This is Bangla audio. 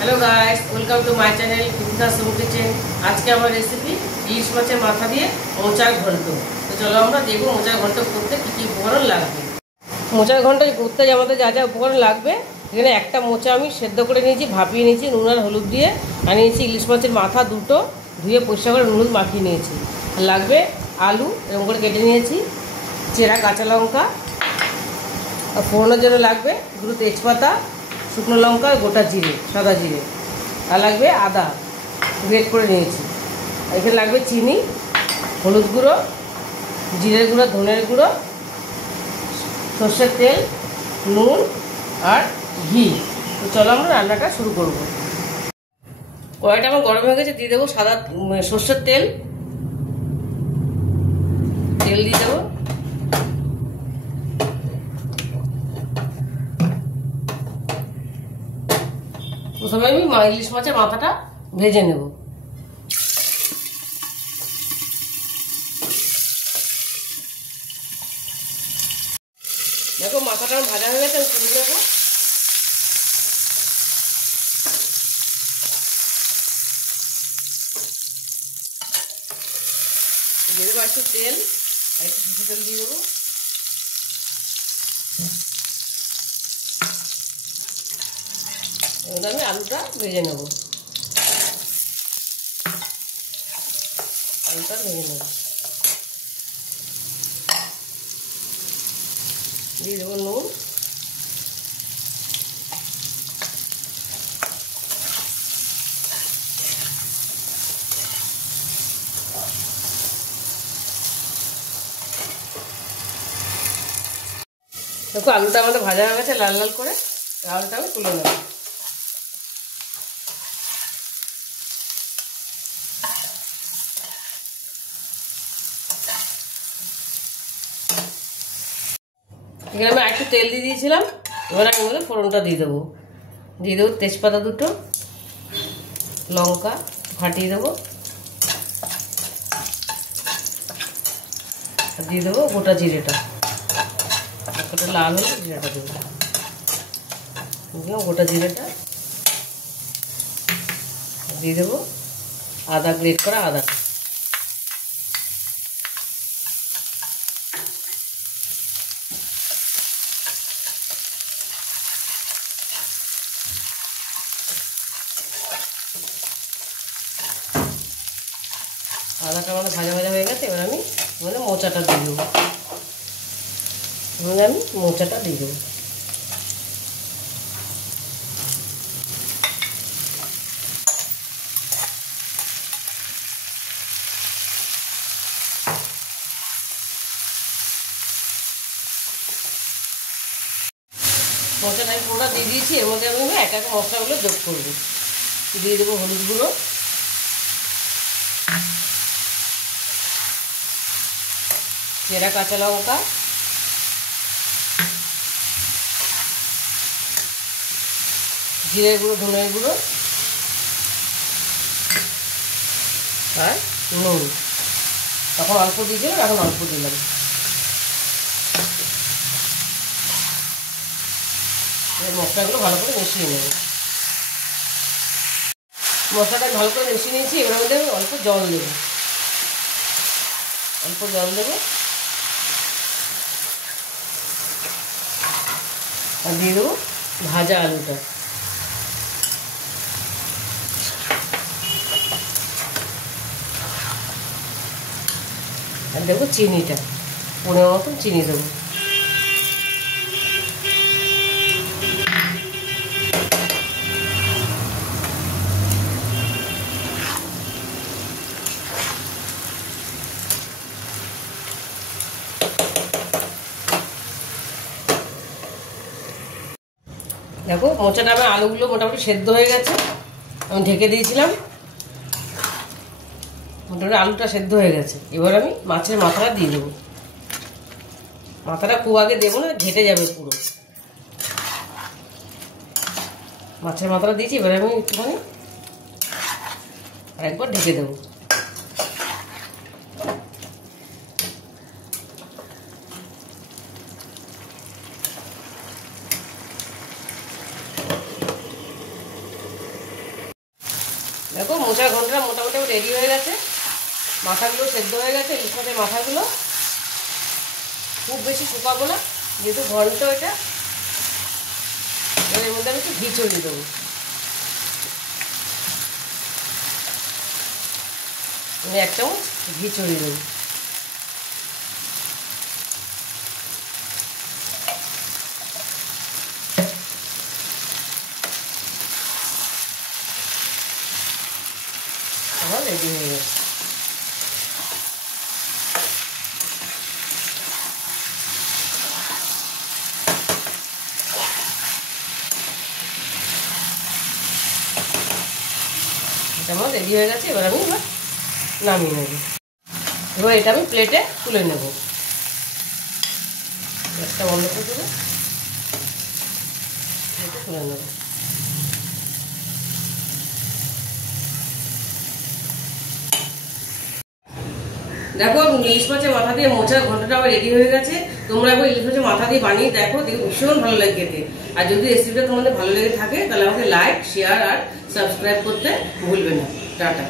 Hello guys, welcome to my channel Kritika Som kitchen. आज के हमारे रेसिपी इलिश माছের মাথা দিয়ে মোচার ঘন্ট। তো চলো আমরা দেখব মোচার ঘন্ট করতে কি কি উপকরণ লাগবে। মোচার ঘন্ট করতে আমাদের যা যা উপকরণ লাগবে, এখানে একটা মোচা আমি সেদ্ধ করে নিয়েছি, ভাপিয়ে নিয়েছি নুন আর হলুদ দিয়ে। আর নিয়েছি ইলিশ মাছের মাথা দুটো, ধুয়ে পরিষ্কার করে নুন হলুদ মাখিয়ে নিয়েছি। লাগবে আলু এরকম করে কেটে নিয়েছি, চেরা কাঁচা লঙ্কা, আর ফোড়নের জন্য লাগবে দুটো তেজপাতা, শুকনো লঙ্কা, গোটা জিরে, সাদা জিরে, আর লাগবে আদা গ্রেট করে নিয়েছি। এখানে লাগবে চিনি, হলুদ গুঁড়ো, জিরের গুঁড়ো, ধনের গুঁড়ো, সর্ষের তেল, নুন আর ঘি। তো চলো আমরা রান্নাটা শুরু করব। কড়াইটা আমার গরম হয়ে গেছে, দিয়ে দেবো সাদা সর্ষের তেল। তেল দিয়ে দেবো, প্রথমে আমি ইলিশ মাছের মাথাটা ভেজে নেব। দেখো মাথাটা ভাজা হয়ে গেছে, আমি তুলে নেবো। দিয়ে দেবো একটু তেল, একটু কিছু তেল দিয়ে দেবো। এবার আমি আলুটা ভেজে নেব, আলুটা ভেজে নেব। দিয়ে দেবো নুন, দেখো আলুটা আমাদের ভাজা হয়ে গেছে লাল লাল করে। আলুটা আমি তুলে নেব। এখানে আমি একটু তেল দিয়ে দিয়েছিলাম, এবার আমি বলে ফোড়নটা দিয়ে দেবো। দিয়ে দেবো তেজপাতা দুটো, লঙ্কা ফাটিয়ে দেবো, দিয়ে দেবো গোটা জিরেটা। একটা লাল হলে জিরাটা দেবো, গোটা জিরেটা দিয়ে দেবো, আদা গ্রেট করা আদাটা। আদাটা আমাদের ভাজা ভাজা হয়ে গেছে, এবার আমি মোচাটা দিয়ে দেবো। এবার আমি মোচাটা দিয়ে দেবো। মশলাটা আমি পুরোটা দিয়ে দিয়েছি, এর মধ্যে আমি এক এক মশলাগুলো যোগ করবো। দিয়ে দেবো হলুদ গুঁড়ো, চেরা কাঁচা লঙ্কা, জিরের গুঁড়ো, ধনের গুঁড়ো আর নুন। তখন অল্প দিয়েছিলাম, এখন অল্প দিলাম। মশলাগুলো ভালো করে মিশিয়ে নেব। মশলাটা ভালো করে মিশিয়ে নিয়েছি, এবার মধ্যে আমি অল্প জল দেবো, অল্প জল দেবো। আর দিয়ে দেবো ভাজা আলুটা। আর দেবো চিনিটা, পনেরো মতন চিনি দেবো। দেখো মোচাটা আমার আলুগুলো মোটামুটি সেদ্ধ হয়ে গেছে, আমি ঢেকে দিয়েছিলাম, মোটামুটি আলুটা সেদ্ধ হয়ে গেছে। এবার আমি মাছের মাথাটা দিয়ে দেবো। মাথাটা খুব আগে দেবো না, ঘেটে যাবে পুরো। মাছের মাথাটা দিয়েছি, এবার আমি একটুখানি আরেকবার ঢেকে দেবো। দেখো মোচার ঘন্টটা মোটামুটি রেডি হয়ে গেছে, মাথাগুলো সেদ্ধ হয়ে গেছে। ইলিশ মাছের মাথাগুলো খুব বেশি শুকাবো না, যেহেতু ঘন্ট এটা। এর মধ্যে আমি একটু ঘি ছড়িয়ে দেবো, আমি 1 চামচ ঘি ছড়িয়ে দেবো। আমার রেডি হয়ে গেছে। এটা আমার রেডি হয়ে গেছে, এবার আমি নামিয়ে নেব। এবার এটা আমি প্লেটে তুলে নেব। গ্যাসটা বন্ধ করে দেবো, প্লেটে তুলে নেব। দেখো ইলিশ মাছের মাথা দিয়ে মোচার ঘন্টটা আবার রেডি হয়ে গেছে। তোমরা একবার ইলিশ মাছের মাথা দিয়ে বানিয়ে দেখো, দেখো ভীষণ ভালো লাগে খেতে। আর যদি রেসিপিটা তোমাদের ভালো লেগে থাকে তাহলে আমাকে লাইক, শেয়ার আর সাবস্ক্রাইব করতে ভুলবে না। টাটা।